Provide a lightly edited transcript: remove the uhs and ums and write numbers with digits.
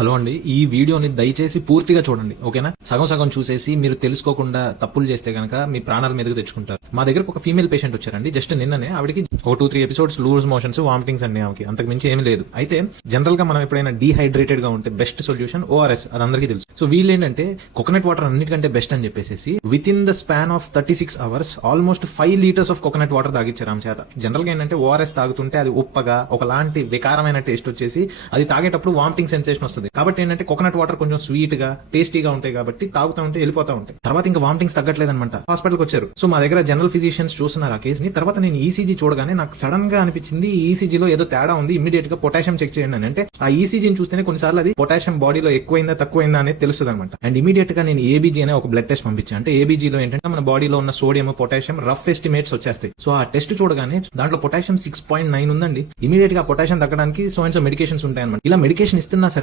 Hello అండి, ఈ వీడియోని దయచేసి పూర్తిగా చూడండి, ఓకేనా? సగం సగం చూసేసి మీరు తెలుసుకోకుండా తప్పులు చేస్తే గనక మీ ప్రాణాల మీదకి తెచ్చుకుంటారు. మా దగ్గరకు ఒక ఫీమేల్ పేషెంట్ వచ్చారండి. జస్ట్ నిన్ననే ఆవిడకి ఒక 2-3 ఎపిసోడ్స్ లూజ్ మోషన్స్, వామిటింగ్స్ అండి. ఆమెకి అంతకు మించి ఏమీ లేదు. అయితే జనరల్ గా మనం ఎప్పుడైనా డీహైడ్రేటెడ్ గా ఉంటే బెస్ట్ సొల్యూషన్ ఓఆర్ఎస్, అది అందరికీ తెలుసు. సో వీళ్ళు ఏంటంటే కోకోనట్ వాటర్ అన్నిటికంటే బెస్ట్ అని చెప్పేసి with in the span of 36 hours almost 5 litres of coconut water తాగిచ్చారు ఆమె చేత. జనరల్ గా ఏంటంటే ఓఆర్ఎస్ తాగుతుంటే అది ఉప్పగా ఒకలాంటి వికారమైన టేస్ట్ వచ్చేసి అది తాగేటప్పుడు వామిటింగ్ సెన్సేషన్ వస్తుంది. కాబట్టి ఏంటంటే కోకోనట్ వాటర్ కొంచెం స్వీట్ గా టేస్టీగా ఉంటాయి కాబట్టి తాగుతూ ఉంటే వెళ్ళిపోతా ఉంటాయి. తర్వాత ఇంకా వామిటింగ్స్ తగ్గట్లేదన్నమాట. హాస్పిటల్కి వచ్చారు. సో మా దగ్గర జనరల్ ఫిజిషియన్స్ చూస్తున్నారు ఆ కేసుని. తర్వాత నేను ఈసీజీ చూడగానే నాకు సడన్ గా అనిపించింది ఈసీజీలో ఏదో తేడా ఉంది, ఇమీడియట్ గా పొటాషియం చెక్ చేయండి అని. అంటే ఆ ఈసీజీని చూస్తేనే కొన్నిసార్లు అది పొటాషియం బాడీలో ఎక్కువైందా తక్కువైందా అనేది తెలుస్తుంది అనమాట. అండ్ ఇమీడియట్ గా నేను ఏబీజీ అనే ఒక బ్లడ్ టెస్ట్ పంపించాను. అంటే ఏబీజీలో ఏంటంటే మన బాడీలో ఉన్న సోడియం, పొటాషియం రఫ్ ఎస్టిమేట్స్ వచ్చేస్తాయి. సో ఆ టెస్ట్ చూడగానే దాంట్లో పొటాషియం 6.9 ఉందండి. ఇమీడియట్ గా పొటాషియం తగ్గడానికి సో అండ్ సో మెడికేషన్స్ ఉంటాయి అనమాట. ఇలా మెడికేషన్ ఇస్తున్నా సరే